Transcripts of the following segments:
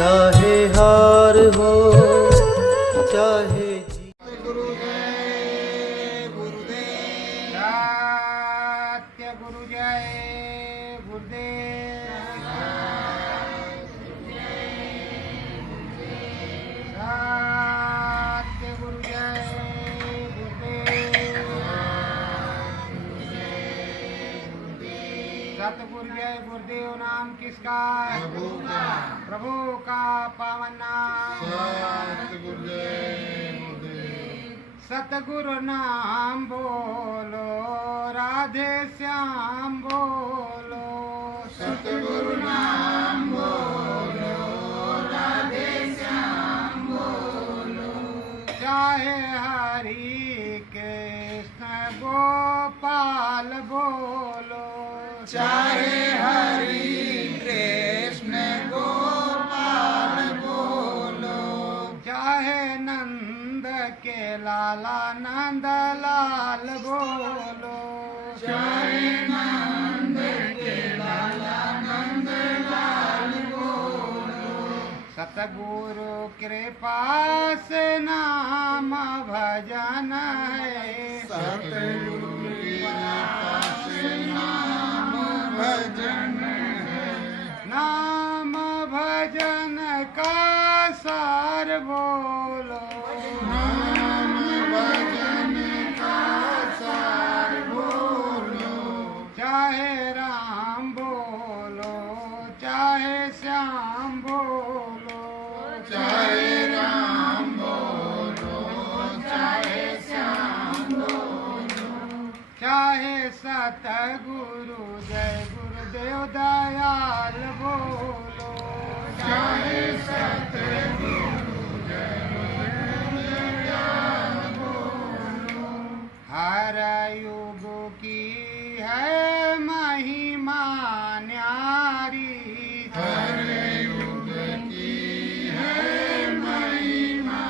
चाहे हार हो चाहे सत्य गुरु जय गुरुदेव सत्य गुरु जय गुरुदेव सतगुरु जय गुरुदेव नाम किसका? प्रभु का पावन नाम सतगुरु नाम बोलो राधे श्याम बोलो सतगुरु नाम बोलो राधे श्याम बोलो चाहे हरि कृष्ण गोपाल बोलो चाहे हरि कृष्ण गोपाल बोलो चाहे नंद के लाला नंद लाल बोलो चाहे नंद के लाला नंद लाल बोलो सतगुरु कृपा से नाम भजन है सतगुरु कृपा से नाम भजन है नाम भजन का सार बोलो चाहे राम बोलो चाहे श्याम बोलो चाहे राम बोलो चाहे श्याम बोलो चाहे सतगुरु जय गुरुदेव दयाल बोलो चाहे सतगुरु जय गुरुदेव दयाल बोलो हर युग की है महिमा न्यारी हर युग की है महिमा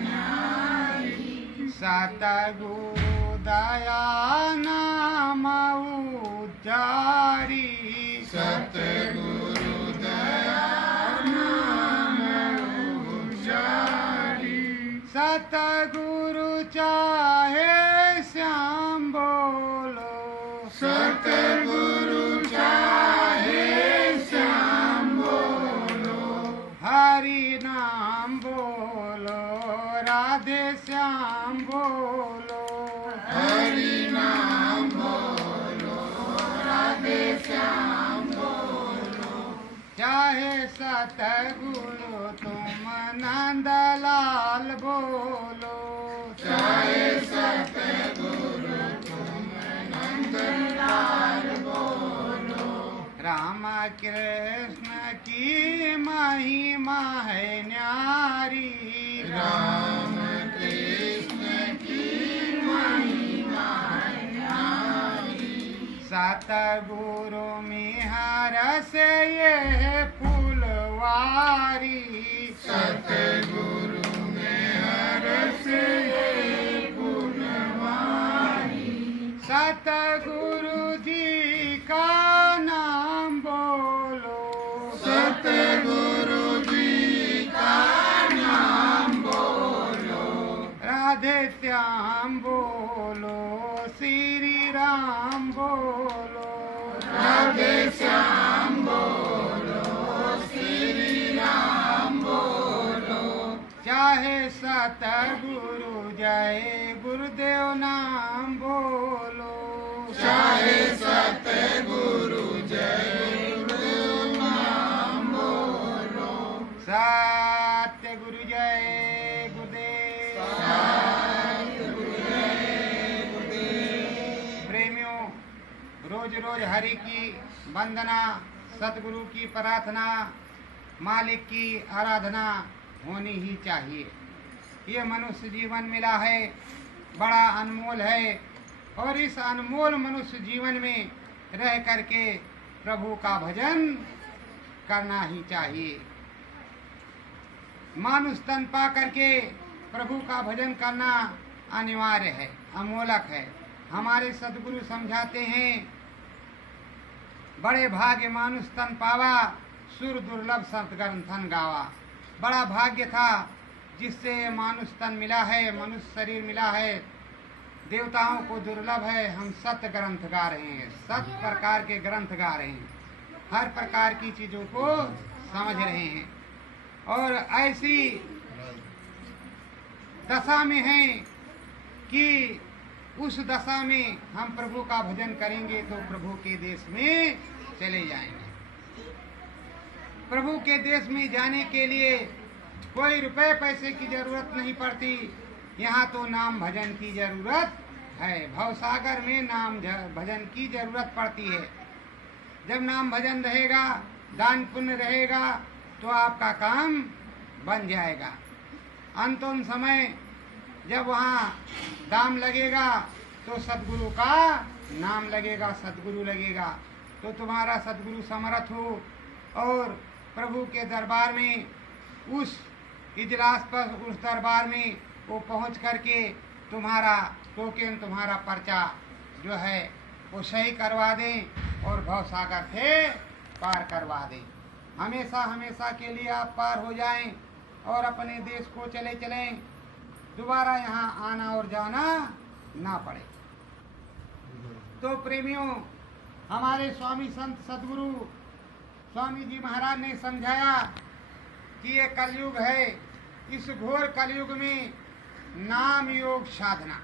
न्यारी सतगुरु दया नाम उच्चारी सतगुरु दया नाम उच्चारी सतगुरु चाहे श्याम बोलो सतगुरु चाहे श्याम बोलो हरि नाम बोलो राधे श्याम बोलो हरि नाम बोलो राधे श्याम बोलो चाहे सतगुरु तुम नंदलाल बोलो चाहे सतगुरु तुम नंदलाल बोलो राम कृष्ण की महिमा है न्यारी राम कृष्ण की महिमा है न्यारी सतगुरु में हर से ये फूलवारी सतगुरु में हर से ये फूलवारी सतगुरु जी का नाम बोलो सतगुरु जी का नाम बोलो राधे श्याम बोलो श्री राम बोलो राधे श्याम बोलो श्री राम बोलो चाहे सतगुरु जय गुरुदेव नाम बोलो चाहे सतगुरु जय गुरुदेव नाम बोलो सत्य गुरु जय गुरुदेव सत्य गुरु जय गुरुदेव प्रेमियों रोज रोज हरि की वंदना सतगुरु की प्रार्थना मालिक की आराधना होनी ही चाहिए। ये मनुष्य जीवन मिला है बड़ा अनमोल है और इस अनमोल मनुष्य जीवन में रह करके प्रभु का भजन करना ही चाहिए। मानुष तन पा करके प्रभु का भजन करना अनिवार्य है, अमोलक है। हमारे सद्गुरु समझाते हैं बड़े भाग्य मानुष तन पावा सुर दुर्लभ संत ग्रंथन गावा। बड़ा भाग्य था जिससे मानुष तन मिला है, मनुष्य शरीर मिला है। देवताओं को दुर्लभ है, हम सत्य ग्रंथ गा रहे हैं, सत प्रकार के ग्रंथ गा रहे हैं, हर प्रकार की चीजों को समझ रहे हैं। और ऐसी दशा में हैं कि उस दशा में हम प्रभु का भजन करेंगे तो प्रभु के देश में चले जाएंगे। प्रभु के देश में जाने के लिए कोई रुपए पैसे की जरूरत नहीं पड़ती, यहाँ तो नाम भजन की जरूरत है। भवसागर में नाम भजन की जरूरत पड़ती है। जब नाम भजन रहेगा, दान पुण्य रहेगा तो आपका काम बन जाएगा। अंतिम समय जब वहाँ दाम लगेगा तो सदगुरु का नाम लगेगा, सदगुरु लगेगा, तो तुम्हारा सदगुरु समर्थ हो और प्रभु के दरबार में, उस इजलास पर, उस दरबार में वो पहुँच करके तुम्हारा टोकन, तुम्हारा पर्चा जो है वो सही करवा दें और भवसागर से पार करवा दें। हमेशा हमेशा के लिए आप पार हो जाएं और अपने देश को चले चलें, दोबारा यहाँ आना और जाना ना पड़े। तो प्रेमियों, हमारे स्वामी संत सदगुरु स्वामी जी महाराज ने समझाया कि ये कलयुग है। इस घोर कलयुग में नाम योग साधना,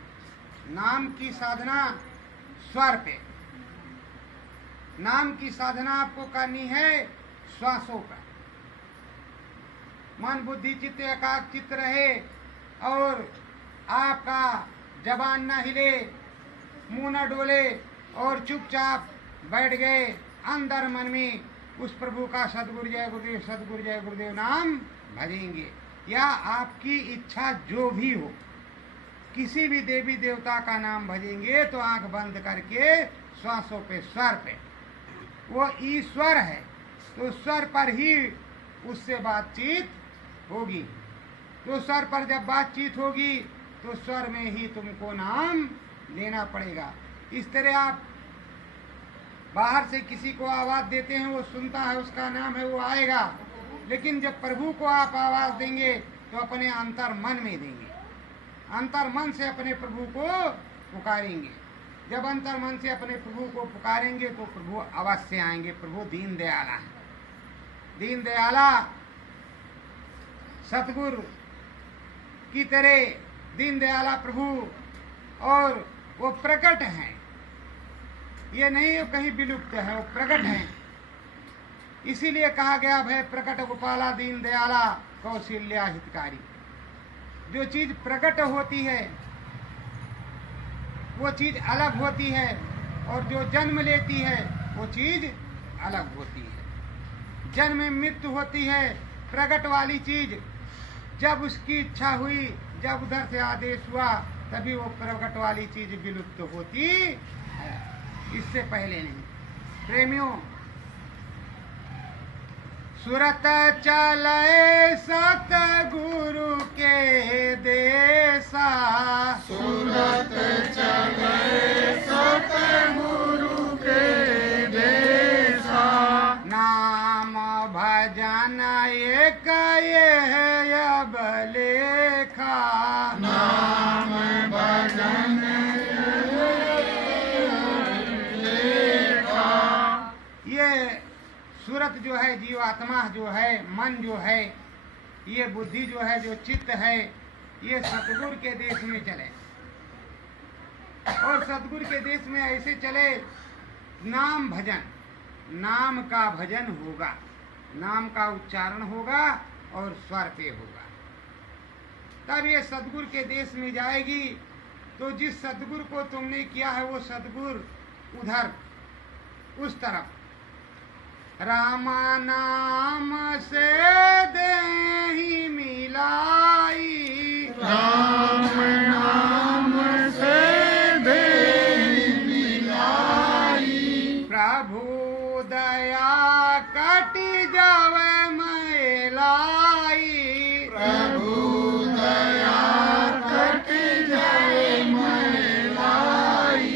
नाम की साधना स्वर पे, नाम की साधना आपको करनी है श्वासों पर। मन बुद्धि चित्त एकाग्रचित्त रहे और आपका जबान न हिले, मुंह न डोले और चुपचाप बैठ गए अंदर मन में उस प्रभु का सदगुरु जय गुरुदेव, सदगुरु जय गुरुदेव नाम भजेंगे। या आपकी इच्छा जो भी हो, किसी भी देवी देवता का नाम भजेंगे तो आंख बंद करके श्वासों पे, स्वर पे, वो ईश्वर है तो स्वर पर ही उससे बातचीत होगी। तो स्वर पर जब बातचीत होगी तो स्वर में ही तुमको नाम लेना पड़ेगा। इस तरह आप बाहर से किसी को आवाज देते हैं, वो सुनता है, उसका नाम है, वो आएगा। लेकिन जब प्रभु को आप आवाज देंगे तो अपने अंतर मन में देंगे, अंतर मन से अपने प्रभु को पुकारेंगे। जब अंतर मन से अपने प्रभु को पुकारेंगे तो प्रभु अवश्य आएंगे। प्रभु दीन दयाला है, दीन दयाला सतगुरु की तरह दीन दयाला प्रभु, और वो प्रकट हैं। ये नहीं वो कहीं विलुप्त है, वो प्रकट हैं। इसीलिए कहा गया भय प्रकट गोपाला दीन दयाला कौशल्या हितकारी। जो चीज प्रकट होती है वो चीज अलग होती है, और जो जन्म लेती है वो चीज अलग होती है। जन्म में मृत्यु होती है, प्रकट वाली चीज जब उसकी इच्छा हुई, जब उधर से आदेश हुआ, तभी वो प्रकट वाली चीज विलुप्त होती है, इससे पहले नहीं। प्रेमियों, सुरत चले सतगुरु के देसा, सुरत चले सतगुरु के देसा, नाम भजन एक ये अब लेखा, नाम भजन लेखा। ये सूरत जो है, जीवात्मा जो है, मन जो है, ये बुद्धि जो है, जो चित्त है, ये सतगुरु के देश में चले। और सतगुरु के देश में ऐसे चले, नाम भजन, नाम का भजन होगा, नाम का उच्चारण होगा और स्वर पे होगा। तब ये सतगुरु के देश में जाएगी। तो जिस सतगुरु को तुमने किया है वो सतगुरु उधर उस तरफ रामा नाम से देहि मिलाई, राम नाम से देहि मिलाई, प्रभु दया कटि जावे मैलाई, प्रभु दया कट जाए मैलाई।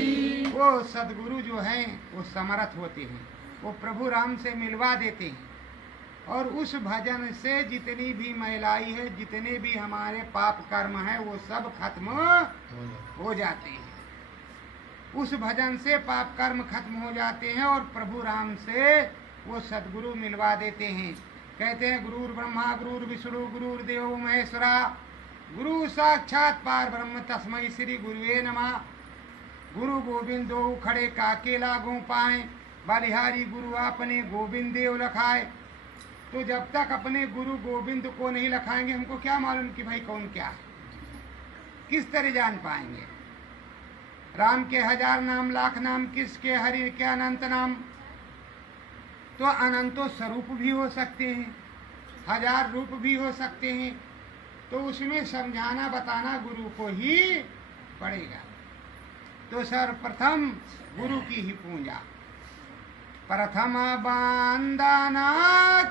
वो सदगुरु जो हैं वो समर्थ होते हैं, वो प्रभु राम से मिलवा देते हैं। और उस भजन से जितनी भी मैलाई है, जितने भी हमारे पाप कर्म है, वो सब खत्म हो जाते हैं। उस भजन से पाप कर्म खत्म हो जाते हैं और प्रभु राम से वो सदगुरु मिलवा देते हैं। कहते हैं गुरुर ब्रह्मा गुरुर विष्णु गुरुर देवो महेश्वरा गुरु साक्षात पार ब्रह्म तस्मै श्री गुरुवे नमः। गुरु गोविंद दो खड़े काके लागू पाए, बलिहारी गुरु आपने गोविंद देव लखाए। तो जब तक अपने गुरु गोविंद को नहीं लखाएंगे, हमको क्या मालूम कि भाई कौन क्या है, किस तरह जान पाएंगे। राम के 1000 नाम लाख नाम, किसके हरि के अनंत नाम। तो अनंतो स्वरूप भी हो सकते हैं, 1000 रूप भी हो सकते हैं। तो उसमें समझाना बताना गुरु को ही पड़ेगा। तो सर्वप्रथम गुरु की ही पूजा। प्रथम वंदना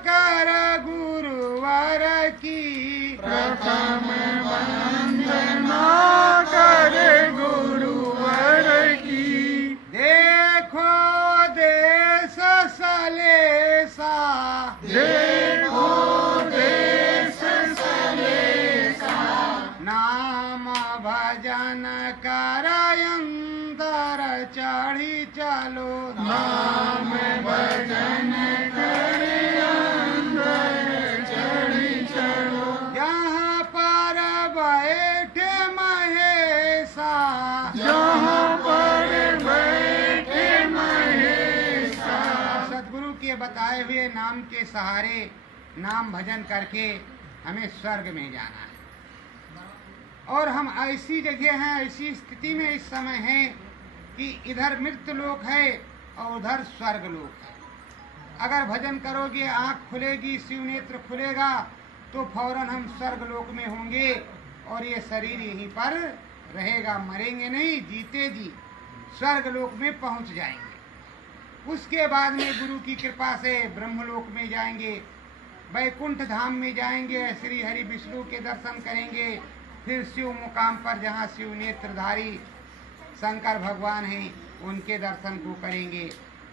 कर गुरुवर की, प्रथम वंदना कर गुरुवर की। देखो देश सलेसा, देखो देश सलेसा। नाम भजन कर अंतर चढ़ी चलो। नाम भजन करे अंदर चढ़ी चलो। यहाँ पर बैठे महेशा, जहाँ पर बैठे महेशा। सदगुरु के बताए हुए नाम के सहारे नाम भजन करके हमें स्वर्ग में जाना है। और हम ऐसी जगह हैं, ऐसी स्थिति में इस समय हैं कि इधर मृत्यु लोक है और उधर स्वर्ग लोक है। अगर भजन करोगे, आंख खुलेगी, शिव नेत्र खुलेगा, तो फौरन हम स्वर्ग लोक में होंगे और ये शरीर यहीं पर रहेगा, मरेंगे नहीं, जीते जी स्वर्ग लोक में पहुंच जाएंगे। उसके बाद में गुरु की कृपा से ब्रह्मलोक में जाएंगे, वैकुंठ धाम में जाएंगे, श्री हरि विष्णु के दर्शन करेंगे। फिर शिव मुकाम पर जहाँ शिव नेत्रधारी शंकर भगवान हैं, उनके दर्शन को करेंगे।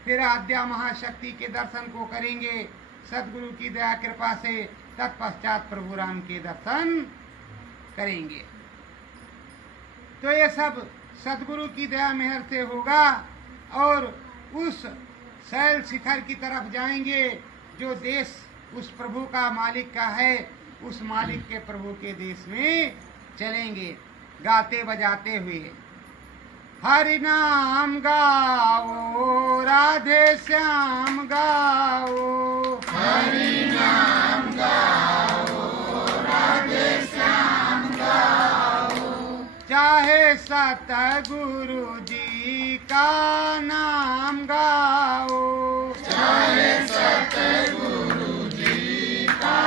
फिर आद्या महाशक्ति के दर्शन को करेंगे सदगुरु की दया कृपा से। तत्पश्चात प्रभु राम के दर्शन करेंगे। तो ये सब सदगुरु की दया मेहर से होगा और उस शैल शिखर की तरफ जाएंगे जो देश उस प्रभु का मालिक का है। उस मालिक के प्रभु के देश में चलेंगे गाते बजाते हुए। हरि नाम गाओ, राधे श्याम गाओ। हरि नाम गाओ, राधे श्याम गाओ। चाहे सतगुरु जी का नाम गाओ, चाहे सतगुरु जी का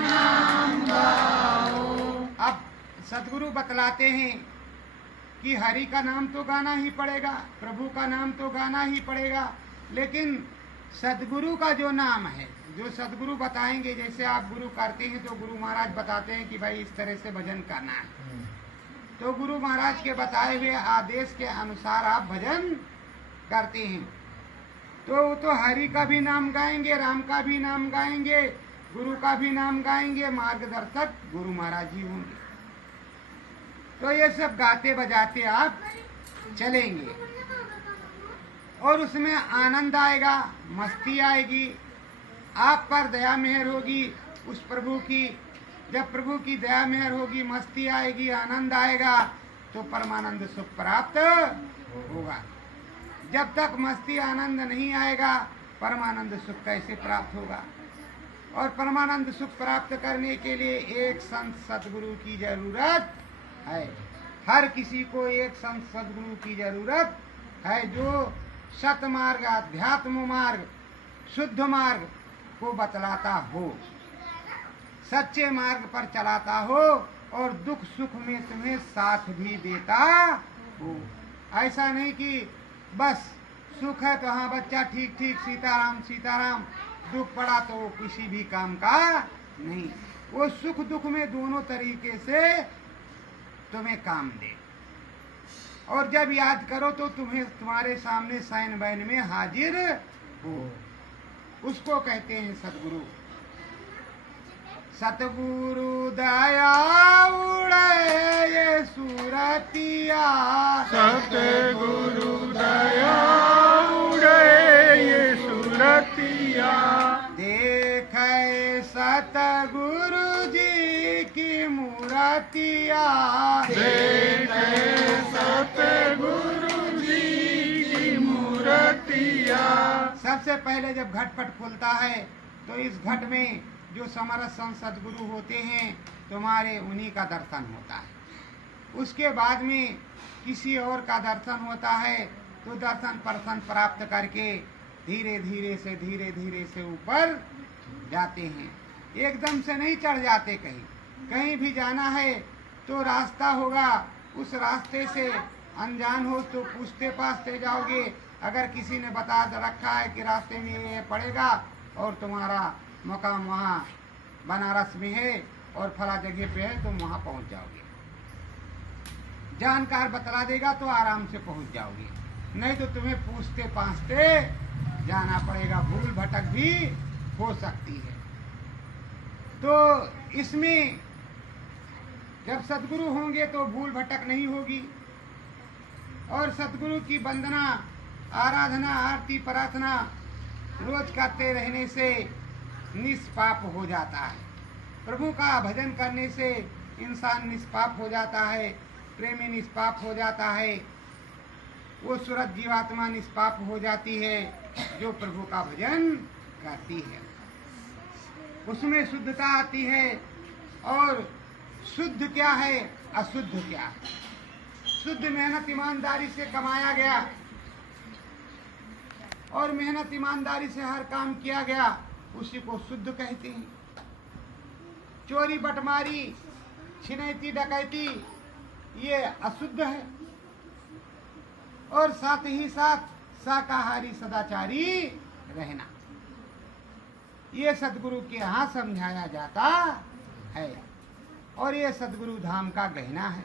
नाम गाओ। अब सदगुरु बतलाते हैं कि हरि का नाम तो गाना ही पड़ेगा, प्रभु का नाम तो गाना ही पड़ेगा, लेकिन सदगुरु का जो नाम है, जो सदगुरु बताएंगे, जैसे आप गुरु करते हैं तो गुरु महाराज बताते हैं कि भाई इस तरह से भजन करना है, तो गुरु महाराज के बताए हुए आदेश के अनुसार आप भजन करते हैं। तो हरि का भी नाम गाएंगे, राम का भी नाम गाएंगे, गुरु का भी नाम गाएंगे। मार्गदर्शक गुरु महाराज जी होंगे। तो ये सब गाते बजाते आप चलेंगे और उसमें आनंद आएगा, मस्ती आएगी, आप पर दया मेहर होगी उस प्रभु की। जब प्रभु की दया मेहर होगी, मस्ती आएगी, आनंद आएगा, तो परमानंद सुख प्राप्त होगा। जब तक मस्ती आनंद नहीं आएगा, परमानंद सुख कैसे प्राप्त होगा। और परमानंद सुख प्राप्त करने के लिए एक संत सदगुरु की जरूरत है। हर किसी को एक संत सदगुरु की जरूरत है जो सतमार्ग, अध्यात्म मार्ग, शुद्ध मार्ग को बतलाता हो, सच्चे मार्ग पर चलाता हो और दुख सुख में तुम्हें साथ भी देता हो। ऐसा नहीं कि बस सुख है तो हाँ बच्चा ठीक ठीक सीताराम सीताराम, दुख पड़ा तो वो किसी भी काम का नहीं। वो सुख दुख में दोनों तरीके से तुम्हें काम दे। और जब याद करो तो तुम्हें तुम्हारे सामने सैन बैन में हाजिर हो। उसको कहते हैं सदगुरु। सतगुरु दया उड़े ये सूरतिया, सतगुरु दया उड़े ये सूरतिया, देखे सतगुरु जी की मूर्तिया, देखे सतगुरु जी की मूर्तिया। सबसे पहले जब घटपट खुलता है तो इस घट में जो समरस संत सदगुरु होते हैं तुम्हारे उन्हीं का दर्शन होता है। उसके बाद में किसी और का दर्शन होता है तो दर्शन परसन प्राप्त करके धीरे धीरे से ऊपर जाते हैं। एकदम से नहीं चढ़ जाते। कहीं भी जाना है तो रास्ता होगा, उस रास्ते से अनजान हो तो पूछते पाछते जाओगे। अगर किसी ने बता रखा है कि रास्ते में ये पड़ेगा और तुम्हारा मकाम वहाँ बनारस में है और फला जगह पे है, तुम वहाँ पहुँच जाओगे। जानकार बतला देगा तो आराम से पहुँच जाओगे, नहीं तो तुम्हें पूछते पाछते जाना पड़ेगा। भूल भटक भी हो सकती है। तो इसमें जब सद्गुरु होंगे तो भूल भटक नहीं होगी और सद्गुरु की वंदना, आराधना, आरती, प्रार्थना रोज करते रहने से निष्पाप हो जाता है। प्रभु का भजन करने से इंसान निष्पाप हो जाता है, प्रेमी निष्पाप हो जाता है, वो सूरत जीवात्मा निष्पाप हो जाती है जो प्रभु का भजन करती है। उसमें शुद्धता आती है। और शुद्ध क्या है, अशुद्ध क्या है? शुद्ध मेहनत ईमानदारी से कमाया गया और मेहनत ईमानदारी से हर काम किया गया, उसी को शुद्ध कहते हैं। चोरी बटमारी, छिनैती डकैती ये अशुद्ध है। और साथ ही साथ शाकाहारी सदाचारी रहना, ये सद्गुरु के यहाँ समझाया जाता है। और ये सद्गुरु धाम का गहना है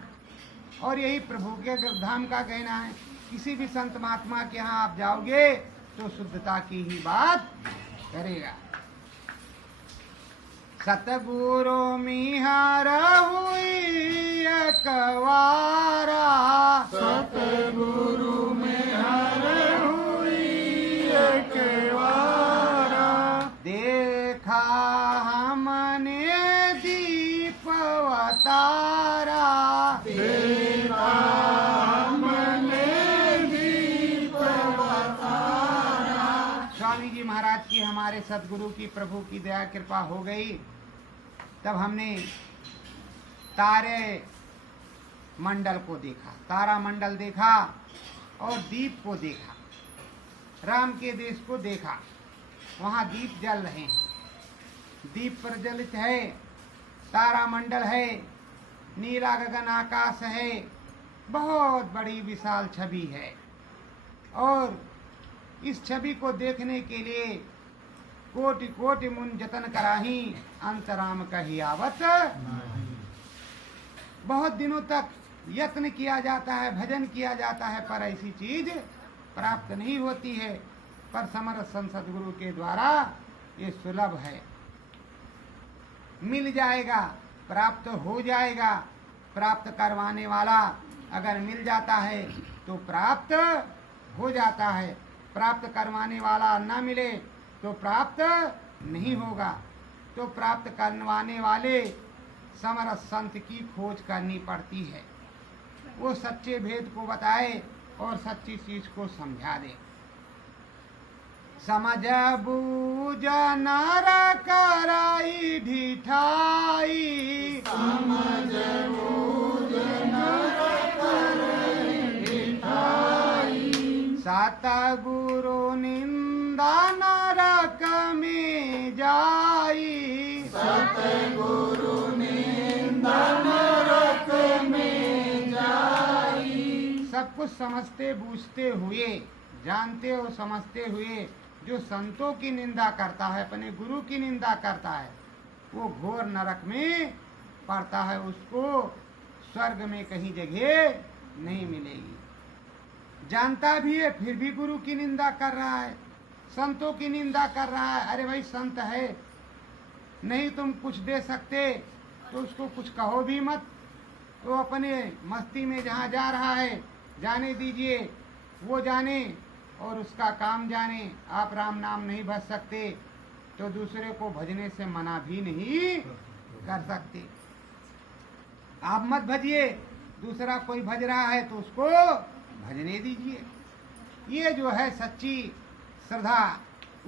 और यही प्रभु के धाम का गहना है। किसी भी संत महात्मा के यहाँ आप जाओगे तो शुद्धता की ही बात करेगा। सतगुरु मिहार हुई अकवारा, सतगुरु में हर हुई अकवारा, देखा हमने दीप अवतारा, देखा हमने दीप अवतारा। स्वामी जी महाराज की, हमारे सदगुरु की, प्रभु की दया कृपा हो गई। तब हमने तारे मंडल को देखा, तारा मंडल देखा और दीप को देखा, राम के देश को देखा। वहाँ दीप जल रहे हैं, दीप प्रज्वलित है, तारा मंडल है, नीला गगन आकाश है, बहुत बड़ी विशाल छवि है। और इस छवि को देखने के लिए कोटि कोटि मुन जतन कराही, अंतराम कही आवत। बहुत दिनों तक यत्न किया जाता है, भजन किया जाता है, पर ऐसी चीज प्राप्त नहीं होती है। पर समर्थ संत सद्गुरु के द्वारा ये सुलभ है, मिल जाएगा, प्राप्त हो जाएगा। प्राप्त करवाने वाला अगर मिल जाता है तो प्राप्त हो जाता है, प्राप्त करवाने वाला न मिले तो प्राप्त नहीं होगा। तो प्राप्त करवाने वाले समरस संत की खोज करनी पड़ती है। वो सच्चे भेद को बताए और सच्ची चीज को समझा दे। समझ बूझ नर कराई ढिठाई, समझ बूझ नर कराई ढिठाई, सतगुरु निंदा नरक में जाई, सतगुरु निंदा नरक में जाई। सब कुछ समझते बूझते हुए, जानते और समझते हुए जो संतों की निंदा करता है, अपने गुरु की निंदा करता है, वो घोर नरक में पड़ता है। उसको स्वर्ग में कहीं जगह नहीं मिलेगी। जानता भी है फिर भी गुरु की निंदा कर रहा है, संतों की निंदा कर रहा है। अरे भाई संत है, नहीं तुम कुछ दे सकते तो उसको कुछ कहो भी मत। तो अपने मस्ती में जहाँ जा रहा है जाने दीजिए, वो जाने और उसका काम जाने। आप राम नाम नहीं भज सकते तो दूसरे को भजने से मना भी नहीं कर सकते। आप मत भजिए, दूसरा कोई भज रहा है तो उसको भजने दीजिए। ये जो है सच्ची श्रद्धा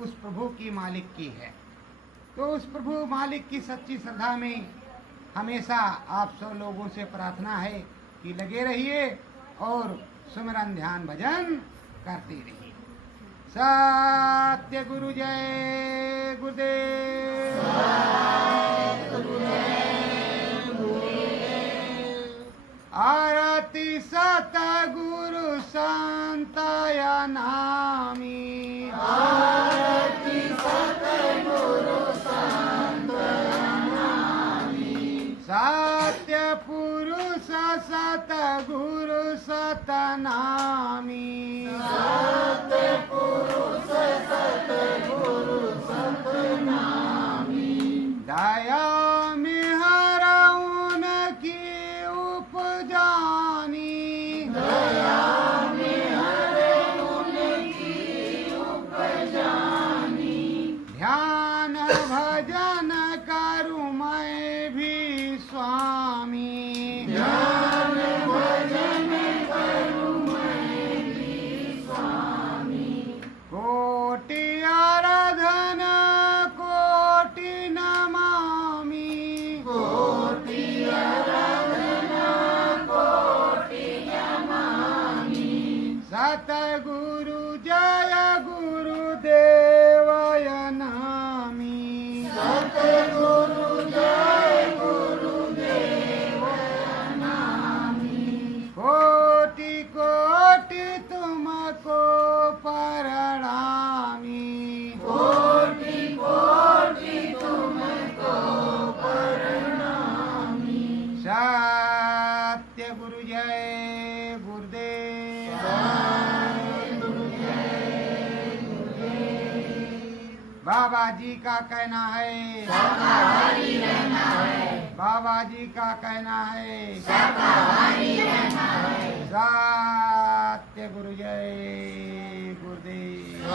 उस प्रभु की मालिक की है। तो उस प्रभु मालिक की सच्ची श्रद्धा में हमेशा आप सब लोगों से प्रार्थना है कि लगे रहिए और सुमिरन ध्यान भजन करते रहिए। सत्य गुरु जय गुरुदेव। आरती सतगुरु संतय नामी, आरती सतगुरु संतय नामी, सत्य पुरुष सतगुरु सतनामी, सत्य पुरुष सतगुरु सतनामी, दया में हरउन की उपजानी, दया में हरे उनकी उपजानी, ध्यान भजन करूँ मैं भी स्वामी, ध्यान भजन करूँ मैं भी स्वामी, कोटि आराधन कोटि नमामि, कोटि आराधना कोटि नमामि, सतगुरु जय गुरुदेवय नामि, सतगुरु जय गुरुदेव नामि, कोटि कोटि तुमको प्रणामी, कोटि कोटि तुमको प्रणामि, सत्य गुरु जय गुरुदेव। बाबा जी का कहना है शाकाहारी रहना है, बाबा जी का कहना है शाकाहारी रहना है, सत्य गुरु जय गुरुदेव।